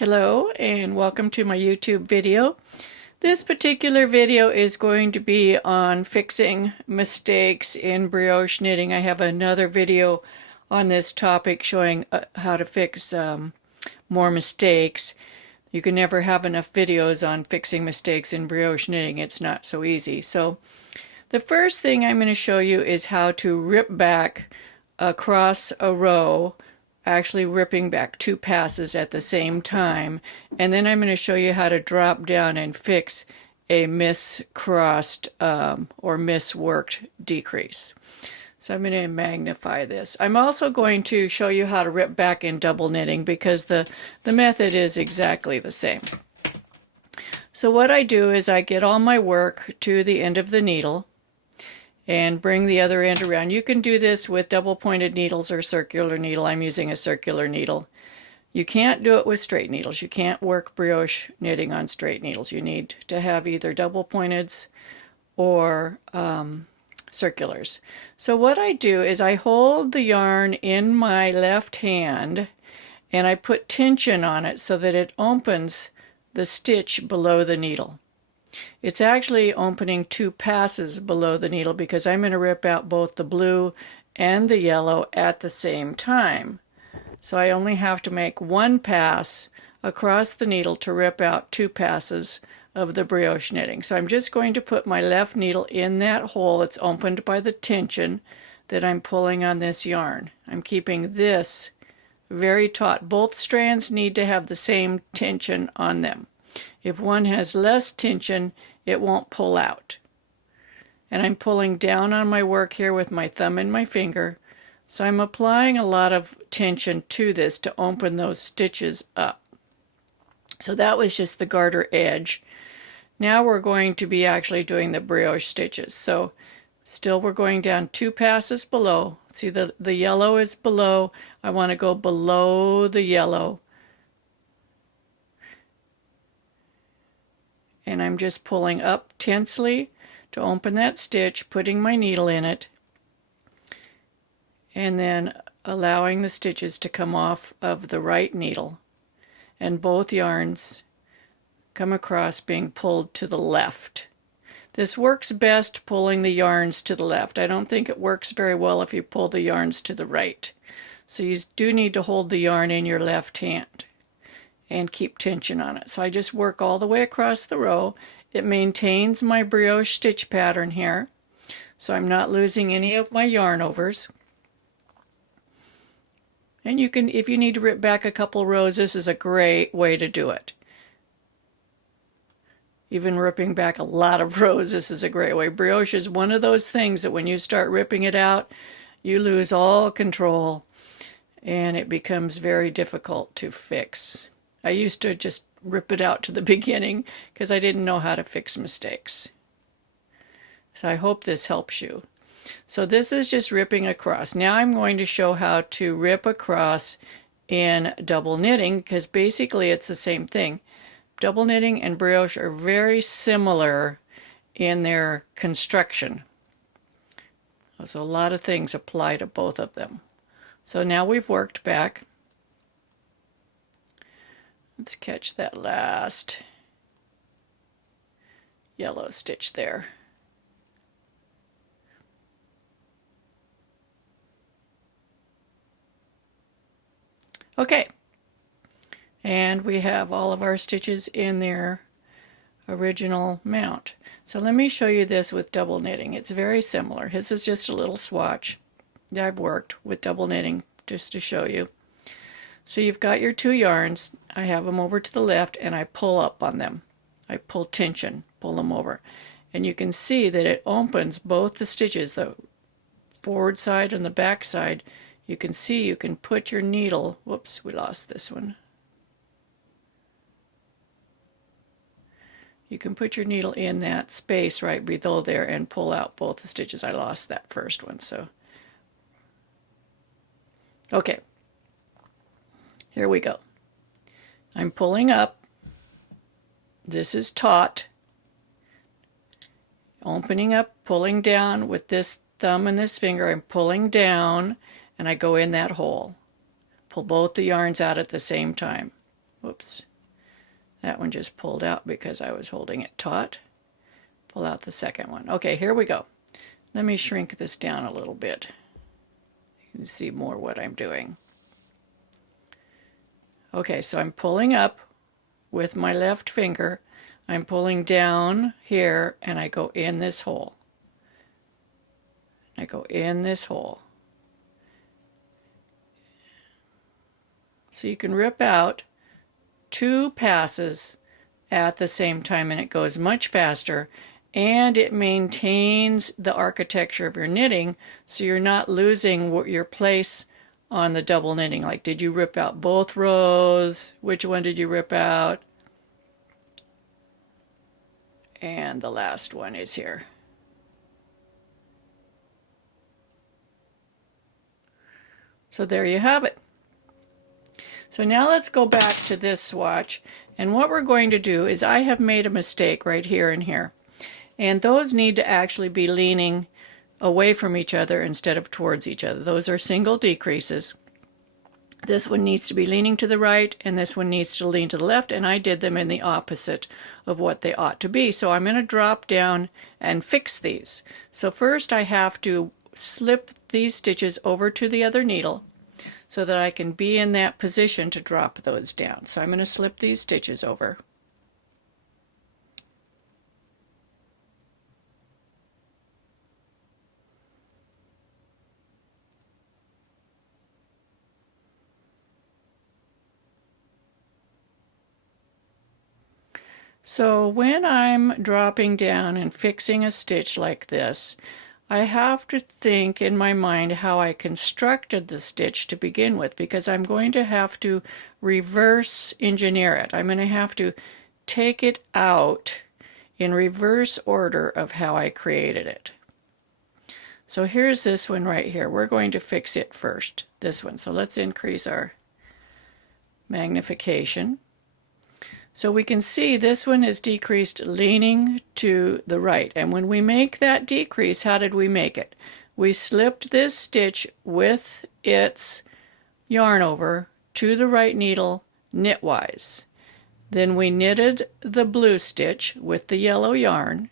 Hello and welcome to my YouTube video. This particular video is going to be on fixing mistakes in brioche knitting. I have another video on this topic showing how to fix more mistakes. You can never have enough videos on fixing mistakes in brioche knitting. It's not so easy. So the first thing I'm going to show you is how to rip back across a row, actually ripping back two passes at the same time, and then I'm going to show you how to drop down and fix a miscrossed or misworked decrease. So I'm going to magnify this. I'm also going to show you how to rip back in double knitting because the method is exactly the same. So what I do is I get all my work to the end of the needle and bring the other end around. You can do this with double pointed needles or circular needle. I'm using a circular needle. You can't do it with straight needles. You can't work brioche knitting on straight needles. You need to have either double pointeds or circulars. So what I do is I hold the yarn in my left hand and I put tension on it so that it opens the stitch below the needle. It's actually opening two passes below the needle because I'm going to rip out both the blue and the yellow at the same time. So I only have to make one pass across the needle to rip out two passes of the brioche knitting. So I'm just going to put my left needle in that hole that's opened by the tension that I'm pulling on this yarn. I'm keeping this very taut. Both strands need to have the same tension on them. If one has less tension, it won't pull out. And I'm pulling down on my work here with my thumb and my finger. So I'm applying a lot of tension to this to open those stitches up. So that was just the garter edge. Now we're going to be actually doing the brioche stitches. So still we're going down two passes below. See, the yellow is below. I want to go below the yellow. And I'm just pulling up tensely to open that stitch, putting my needle in it, and then allowing the stitches to come off of the right needle. And both yarns come across being pulled to the left. This works best pulling the yarns to the left. I don't think it works very well if you pull the yarns to the right. So you do need to hold the yarn in your left hand and keep tension on it. So I just work all the way across the row. It maintains my brioche stitch pattern here, so I'm not losing any of my yarn overs. And you can, if you need to rip back a couple rows, this is a great way to do it. Even ripping back a lot of rows, this is a great way. Brioche is one of those things that when you start ripping it out, you lose all control and it becomes very difficult to fix. I used to just rip it out to the beginning because I didn't know how to fix mistakes. So I hope this helps you. So this is just ripping across. Now I'm going to show how to rip across in double knitting because basically it's the same thing. Double knitting and brioche are very similar in their construction. So a lot of things apply to both of them. So now we've worked back. Let's catch that last yellow stitch there. Okay, and we have all of our stitches in their original mount. So let me show you this with double knitting. It's very similar. This is just a little swatch that I've worked with double knitting just to show you. So you've got your two yarns. I have them over to the left and I pull up on them. I pull tension, pull them over. And you can see that it opens both the stitches, the forward side and the back side. You can see you can put your needle, whoops, we lost this one. You can put your needle in that space right below there and pull out both the stitches. I lost that first one, so. Okay. Here we go. I'm pulling up. This is taut. Opening up, pulling down with this thumb and this finger. I'm pulling down and I go in that hole. Pull both the yarns out at the same time. Whoops. That one just pulled out because I was holding it taut. Pull out the second one. Okay, here we go. Let me shrink this down a little bit. You can see more what I'm doing. Okay, so I'm pulling up with my left finger. I'm pulling down here and I go in this hole. I go in this hole. So you can rip out 2 passes at the same time, and it goes much faster, and it maintains the architecture of your knitting, so you're not losing your place on the double knitting. Like, did you rip out both rows? Which one did you rip out? And the last one is here. So there you have it. So now let's go back to this swatch, and what we're going to do is I have made a mistake right here and here, and those need to actually be leaning away from each other instead of towards each other. Those are single decreases. This one needs to be leaning to the right and this one needs to lean to the left, and I did them in the opposite of what they ought to be. So I'm going to drop down and fix these. So first I have to slip these stitches over to the other needle so that I can be in that position to drop those down. So I'm going to slip these stitches over. So when I'm dropping down and fixing a stitch like this, I have to think in my mind how I constructed the stitch to begin with, because I'm going to have to reverse engineer it. I'm going to have to take it out in reverse order of how I created it. So here's this one right here. We're going to fix it first, this one. So let's increase our magnification. So we can see this one is decreased leaning to the right. And when we make that decrease, how did we make it? We slipped this stitch with its yarn over to the right needle knitwise. Then we knitted the blue stitch with the yellow yarn,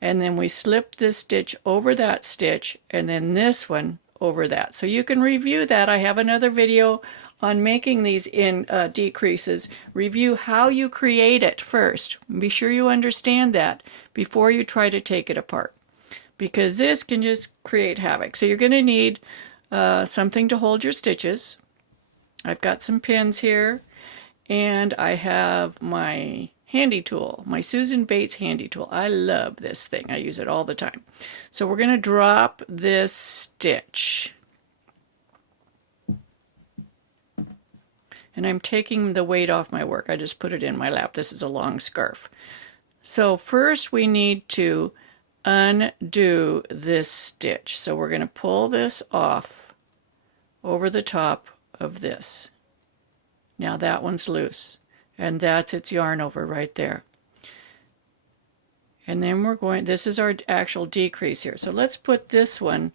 and then we slipped this stitch over that stitch, and then this one over that. So you can review that. I have another video on making these in decreases. Review how you create it first. Be sure you understand that before you try to take it apart, because this can just create havoc. So you're going to need something to hold your stitches. I've got some pins here, and I have my handy tool, my Susan Bates handy tool. I love this thing. I use it all the time. So we're going to drop this stitch. And I'm taking the weight off my work. I just put it in my lap. This is a long scarf. So first we need to undo this stitch. So we're going to pull this off over the top of this. Now that one's loose, and that's its yarn over right there. And then we're going, this is our actual decrease here. So let's put this one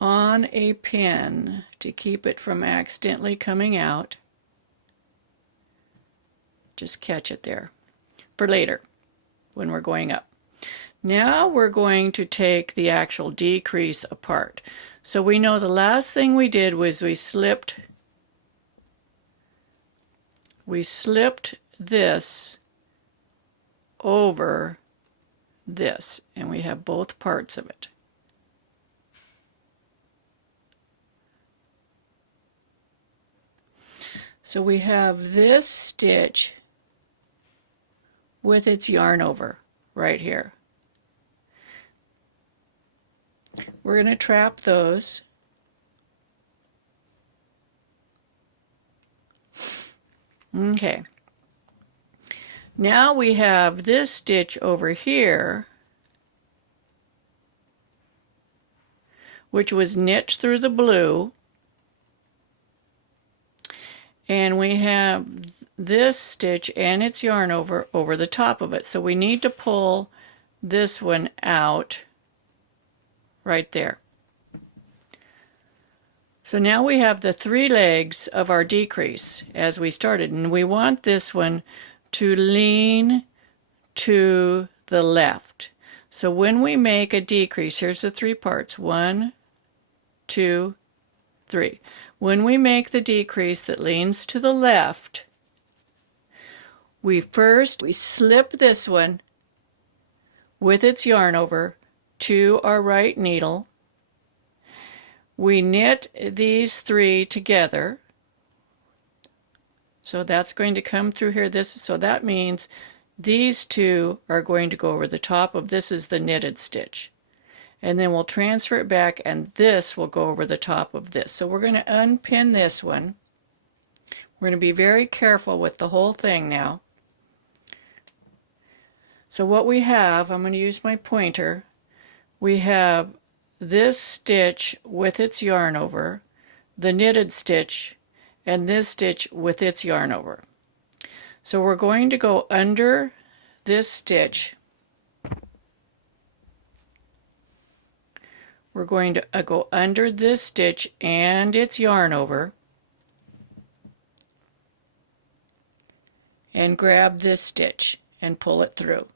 on a pin to keep it from accidentally coming out. Just catch it there for later when we're going up. Now we're going to take the actual decrease apart. So we know the last thing we did was we slipped this over this, and we have both parts of it. So we have this stitch with its yarn over right here. We're going to trap those. Okay. Now we have this stitch over here, which was knit through the blue, and we have this stitch and its yarn over the top of it. So we need to pull this one out right there. So now we have the 3 legs of our decrease as we started, and we want this one to lean to the left. So when we make a decrease, here's the three parts, 1, 2, 3. When we make the decrease that leans to the left, we slip this one with its yarn over to our right needle. We knit these three together. So that's going to come through here. So that means these two are going to go over the top of this is the knitted stitch. And then we'll transfer it back and this will go over the top of this. So we're going to unpin this one. We're going to be very careful with the whole thing now. So what we have, I'm going to use my pointer, we have this stitch with its yarn over, the knitted stitch, and this stitch with its yarn over. So we're going to go under this stitch. We're going to go under this stitch and its yarn over and grab this stitch and pull it through.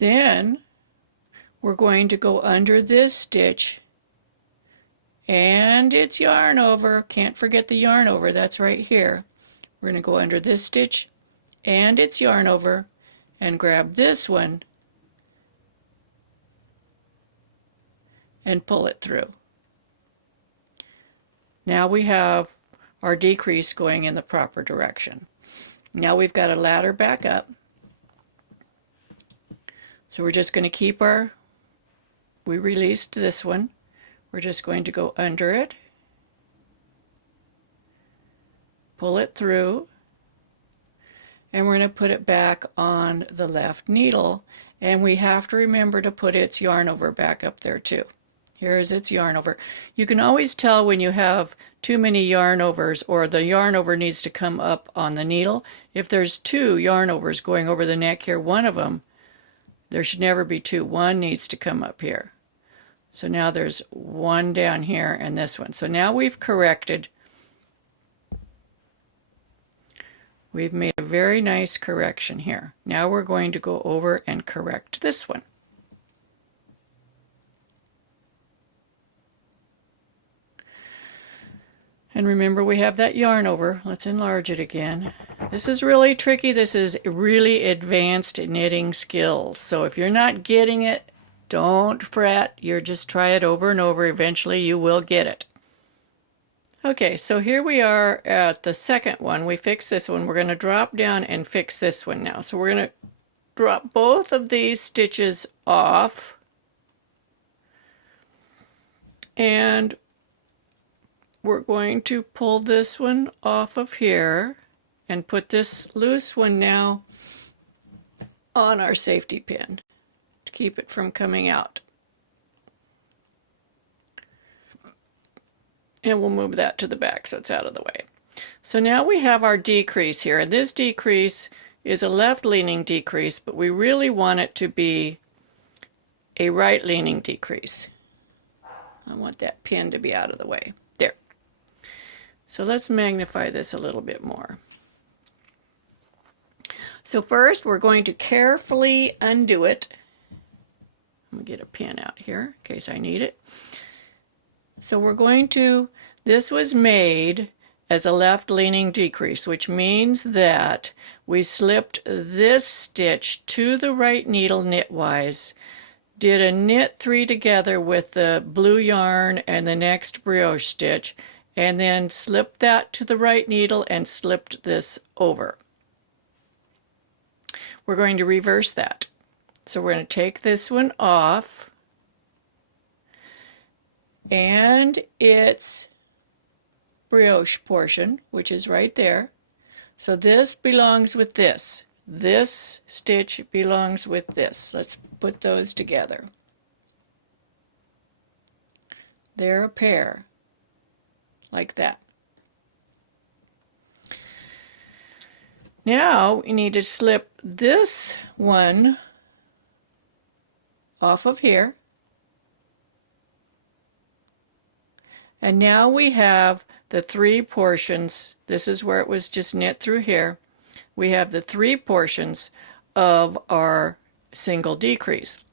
Then we're going to go under this stitch and its yarn over. Can't forget the yarn over, that's right here. We're going to go under this stitch and its yarn over and grab this one and pull it through. Now we have our decrease going in the proper direction. Now we've got a ladder back up. So we're just going to keep we released this one. We're just going to go under it, pull it through, and we're going to put it back on the left needle. And we have to remember to put its yarn over back up there too. Here is its yarn over. You can always tell when you have too many yarn overs or the yarn over needs to come up on the needle. If there's two yarn overs going over the neck here, one of them, there should never be two. One needs to come up here. So now there's one down here and this one. So now we've corrected. We've made a very nice correction here. Now we're going to go over and correct this one. And remember, we have that yarn over. Let's enlarge it again. This is really tricky. This is really advanced knitting skills. So if you're not getting it, don't fret. You're just try it over and over. Eventually you will get it. Okay, so here we are at the second one. We fixed this one. We're going to drop down and fix this one now. So we're going to drop both of these stitches off. And we're going to pull this one off of here and put this loose one now on our safety pin to keep it from coming out. And we'll move that to the back so it's out of the way. So now we have our decrease here. And this decrease is a left-leaning decrease, but we really want it to be a right-leaning decrease. I want that pin to be out of the way. There. So let's magnify this a little bit more. So first we're going to carefully undo it. I'm going to get a pin out here in case I need it. So we're going to, this was made as a left-leaning decrease, which means that we slipped this stitch to the right needle knitwise, did a knit 3 together with the blue yarn and the next brioche stitch, and then slipped that to the right needle and slipped this over. We're going to reverse that. So we're going to take this one off and its brioche portion, which is right there. So this belongs with this. This stitch belongs with this. Let's put those together. They're a pair. Like that. Now we need to slip this one off of here. And now we have the 3 portions. This is where it was just knit through here. We have the 3 portions of our single decrease.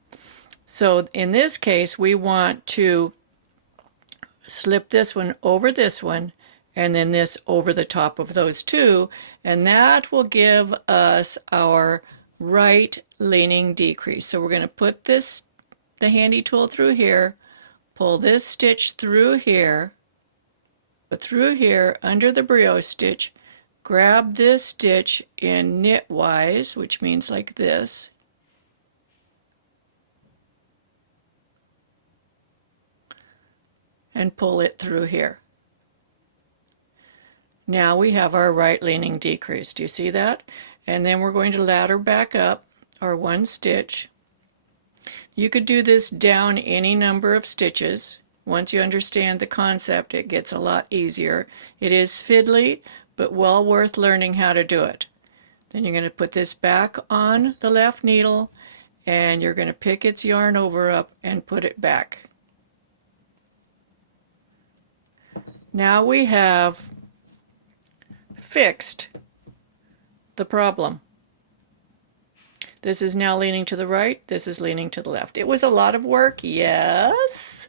So in this case, we want to slip this one over this one, and then this over the top of those 2, and that will give us our right leaning decrease. So we're going to put this, the handy tool, through here, pull this stitch through here, but through here under the brioche stitch, grab this stitch in knitwise, which means like this, and pull it through here. Now we have our right leaning decrease. Do you see that? And then we're going to ladder back up our 1 stitch. You could do this down any number of stitches. Once you understand the concept, it gets a lot easier. It is fiddly, but well worth learning how to do it. Then you're going to put this back on the left needle, and you're going to pick its yarn over up and put it back. Now we have fixed the problem. This is now leaning to the right, this is leaning to the left. It was a lot of work, yes,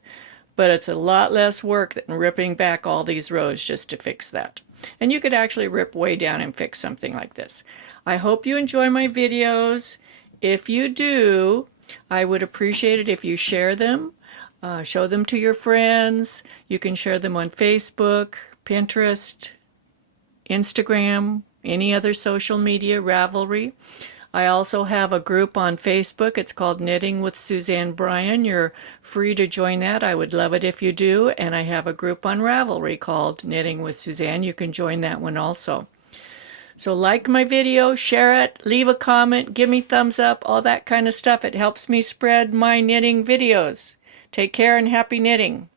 but it's a lot less work than ripping back all these rows just to fix that. And you could actually rip way down and fix something like this. I hope you enjoy my videos. If you do, I would appreciate it if you share them. Show them to your friends. You can share them on Facebook, Pinterest, Instagram, any other social media, Ravelry. I also have a group on Facebook. It's called Knitting with Suzanne Bryan. You're free to join that. I would love it if you do. And I have a group on Ravelry called Knitting with Suzanne. You can join that one also. So like my video, share it, leave a comment, give me thumbs up, all that kind of stuff. It helps me spread my knitting videos. Take care and happy knitting.